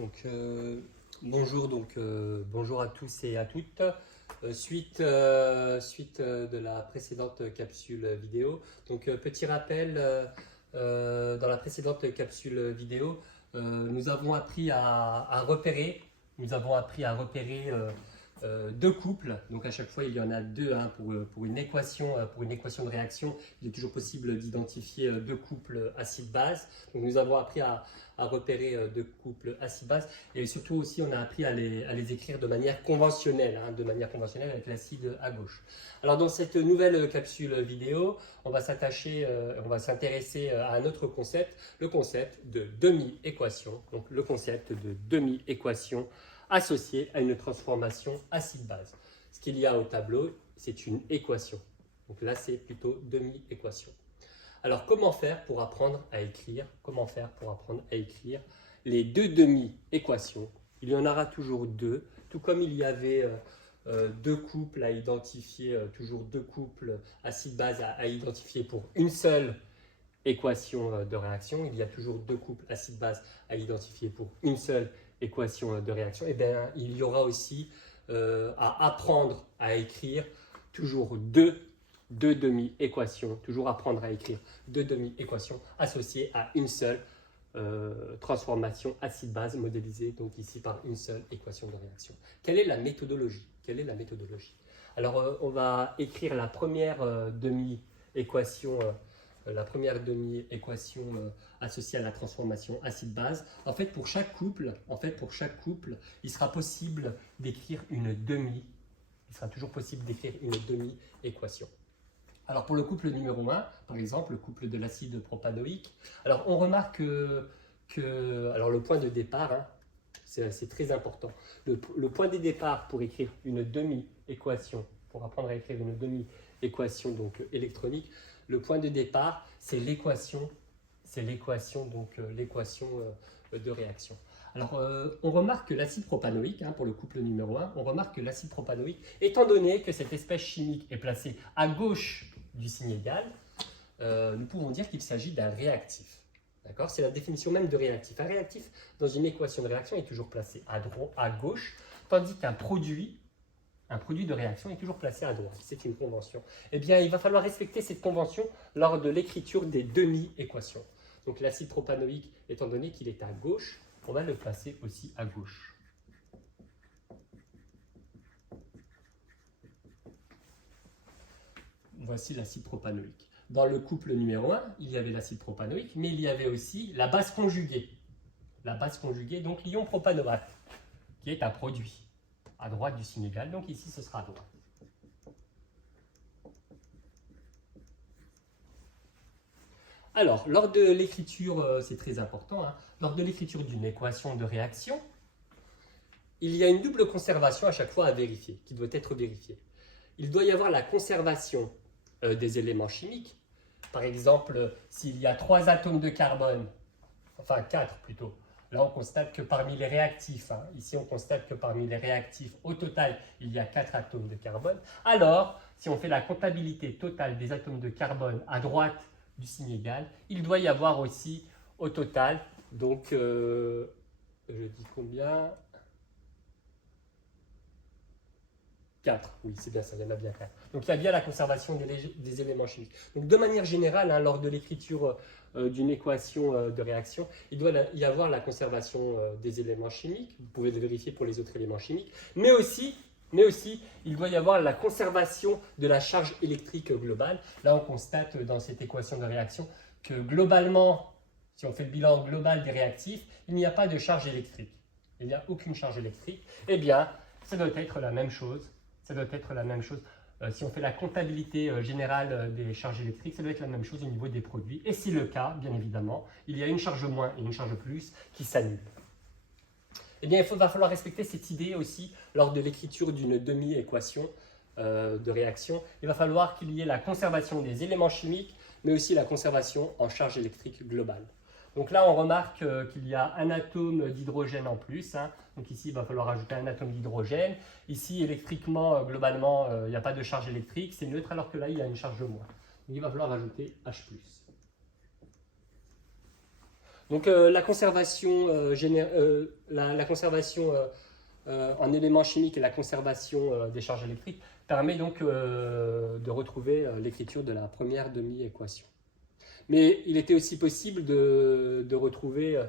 Donc, bonjour à tous et à toutes. Suite de la précédente capsule vidéo. Donc, petit rappel, dans la précédente capsule vidéo, nous avons appris à repérer. Deux couples. Donc à chaque fois il y en a deux pour une équation de réaction. Il est toujours possible d'identifier deux couples acide-base. Donc nous avons appris à repérer deux couples acide-base et surtout aussi on a appris à les écrire de manière conventionnelle, avec l'acide à gauche. Alors dans cette nouvelle capsule vidéo, on va s'intéresser à un autre concept, le concept de demi-équation. Donc le concept de demi-équation associé à une transformation acide-base. Ce qu'il y a au tableau, c'est une équation. Donc là, c'est plutôt demi-équation. Alors, comment faire pour apprendre à écrire les deux demi-équations? Il y en aura toujours deux, tout comme il y avait deux couples à identifier, toujours deux couples acide-base à identifier pour une seule équation de réaction. Il y a toujours deux couples acide-base à identifier pour une seule équation de réaction. Et bien, il y aura aussi à apprendre à écrire toujours deux demi-équations, associées à une seule transformation acide-base modélisée donc ici par une seule équation de réaction. Quelle est la méthodologie? Alors, on va écrire la première demi-équation associée à la transformation acide-base. En fait, pour chaque couple, il sera possible d'écrire toujours possible d'écrire une demi-équation. Alors pour le couple numéro 1, par exemple, le couple de l'acide propanoïque, alors on remarque alors le point de départ, c'est très important. Le point de départ pour écrire une demi-équation, pour apprendre à écrire une demi-équation donc électronique, le point de départ, c'est l'équation de réaction. Alors, on remarque que l'acide propanoïque, pour le couple numéro 1, étant donné que cette espèce chimique est placée à gauche du signe égal, nous pouvons dire qu'il s'agit d'un réactif. D'accord? C'est la définition même de réactif. Un réactif, dans une équation de réaction, est toujours placé à gauche, tandis qu'un produit de réaction est toujours placé à droite. C'est une convention. Eh bien, il va falloir respecter cette convention lors de l'écriture des demi-équations. Donc, l'acide propanoïque, étant donné qu'il est à gauche, on va le placer aussi à gauche. Voici l'acide propanoïque. Dans le couple numéro 1, il y avait l'acide propanoïque, mais il y avait aussi la base conjuguée. Donc l'ion propanoate, qui est un produit à droite du signe égal. Donc ici, ce sera à droite. Alors, lors de l'écriture, c'est très important, lors de l'écriture d'une équation de réaction, il y a une double conservation à chaque fois à vérifier, qui doit être vérifiée. Il doit y avoir la conservation des éléments chimiques. Par exemple, s'il y a 3 atomes de carbone, enfin 4 plutôt, là on constate que parmi les réactifs, ici on constate que parmi les réactifs, au total, il y a 4 atomes de carbone. Alors, si on fait la comptabilité totale des atomes de carbone à droite du signe égal, il doit y avoir aussi au total, donc je dis combien? 4, oui c'est bien ça, il y en a bien 4. Donc il y a bien la conservation des éléments chimiques. Donc de manière générale, lors de l'écriture d'une équation de réaction, il doit y avoir la conservation des éléments chimiques, vous pouvez le vérifier pour les autres éléments chimiques, mais aussi il doit y avoir la conservation de la charge électrique globale. Là on constate dans cette équation de réaction que globalement, si on fait le bilan global des réactifs, il n'y a pas de charge électrique. Il n'y a aucune charge électrique. Eh bien, ça doit être la même chose. Si on fait la comptabilité générale des charges électriques, ça doit être la même chose au niveau des produits. Et c'est le cas, bien évidemment, il y a une charge moins et une charge plus qui s'annulent. Eh bien, va falloir respecter cette idée aussi lors de l'écriture d'une demi-équation de réaction. Il va falloir qu'il y ait la conservation des éléments chimiques, mais aussi la conservation en charge électrique globale. Donc là, on remarque qu'il y a un atome d'hydrogène en plus. Donc ici, il va falloir ajouter un atome d'hydrogène. Ici, électriquement, globalement, il n'y a pas de charge électrique. C'est neutre, alors que là, il y a une charge moins. Donc il va falloir ajouter H+. Donc la conservation, la conservation en éléments chimiques et la conservation des charges électriques permet donc de retrouver l'écriture de la première demi-équation. Mais il était aussi possible de retrouver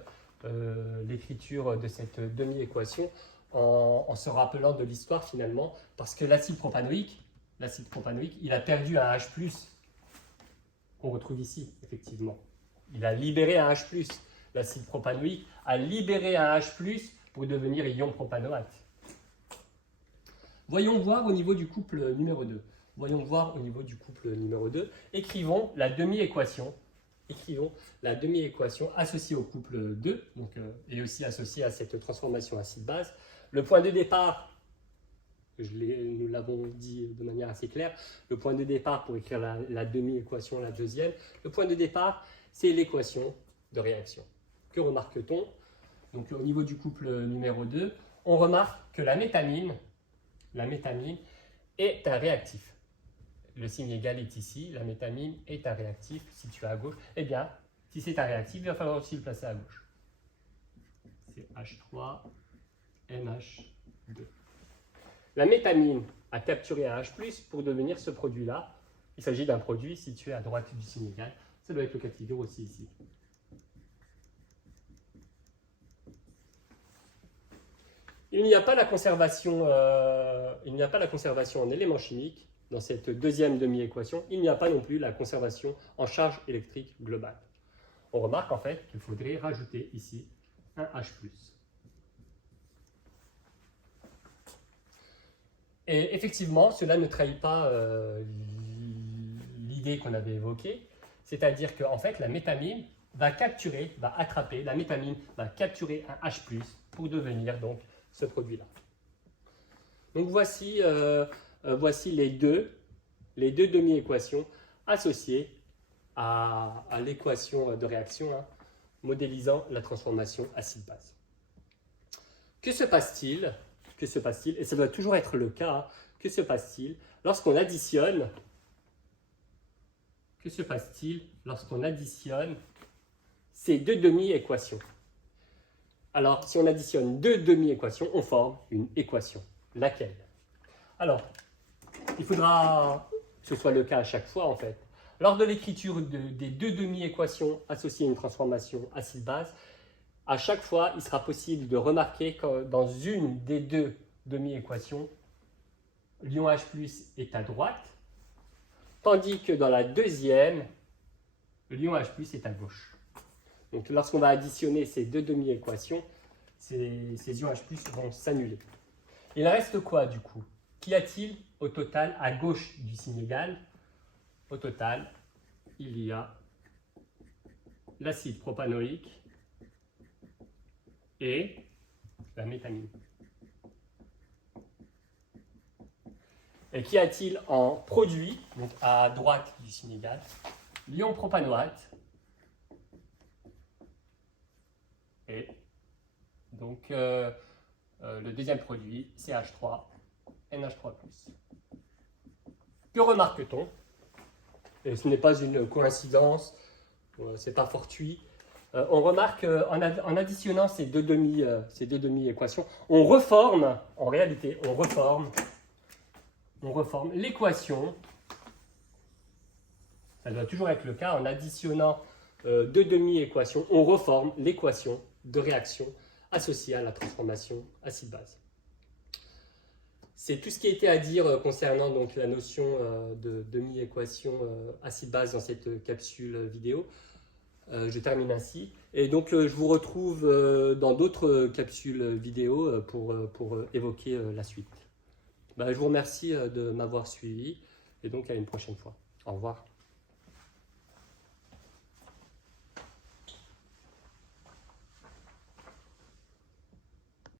l'écriture de cette demi-équation en se rappelant de l'histoire finalement, parce que l'acide propanoïque, il a perdu un H+, qu'on retrouve ici, effectivement. Il a libéré un H+. L'acide propanoïque a libéré un H+, pour devenir ion propanoate. Voyons voir au niveau du couple numéro 2. Écrivons la demi-équation. Associée au couple 2, donc, et aussi associée à cette transformation acide-base. Le point de départ, nous l'avons dit de manière assez claire, le point de départ pour écrire la demi-équation, la deuxième, le point de départ, c'est l'équation de réaction. Que remarque-t-on? Donc au niveau du couple numéro 2, on remarque que la métamine est un réactif. Le signe égal est ici, la métamine est un réactif situé à gauche. Eh bien, si c'est un réactif, il va falloir aussi le placer à gauche. C'est H3NH2. La métamine a capturé un H+, pour devenir ce produit-là. Il s'agit d'un produit situé à droite du signe égal. Ça doit être le cas de figure aussi ici. Il n'y a pas la conservation en éléments chimiques dans cette deuxième demi-équation. Il n'y a pas non plus la conservation en charge électrique globale. On remarque en fait qu'il faudrait rajouter ici un H+. Et effectivement, cela ne trahit pas l'idée qu'on avait évoquée, c'est-à-dire qu'en fait, la métamine va capturer un H+, pour devenir donc ce produit-là. Donc voici les deux demi-équations associées à l'équation de réaction, modélisant la transformation acide-base. Que se passe-t-il, et ça doit toujours être le cas, que se passe-t-il lorsqu'on additionne ces deux demi-équations? Alors, si on additionne deux demi-équations, on forme une équation. Laquelle? Alors, il faudra que ce soit le cas à chaque fois, en fait. Lors de l'écriture des deux demi-équations associées à une transformation acide-base, à chaque fois, il sera possible de remarquer que dans une des deux demi-équations, l'ion H+ est à droite, tandis que dans la deuxième, l'ion H+ est à gauche. Donc, lorsqu'on va additionner ces deux demi-équations, ces ions H+ vont s'annuler. Il reste quoi du coup? Qu'y a-t-il au total à gauche du signe égal? Au total, il y a l'acide propanoïque et la métamine. Et qu'y a-t-il en produit, donc à droite du signe égal? L'ion propanoate. Et donc, le deuxième produit, c'est H3, NH3+. Que remarque-t-on? Et ce n'est pas une coïncidence, ce n'est pas fortuit. On remarque en additionnant ces deux demi-équations, on reforme l'équation. Ça doit toujours être le cas, en additionnant deux demi-équations, on reforme l'équation de réaction associée à la transformation acide-base. C'est tout ce qui était à dire concernant donc, la notion de demi-équation acide-base dans cette capsule vidéo. Je termine ainsi. Et donc, je vous retrouve dans d'autres capsules vidéo pour évoquer la suite. Je vous remercie de m'avoir suivi et donc à une prochaine fois. Au revoir.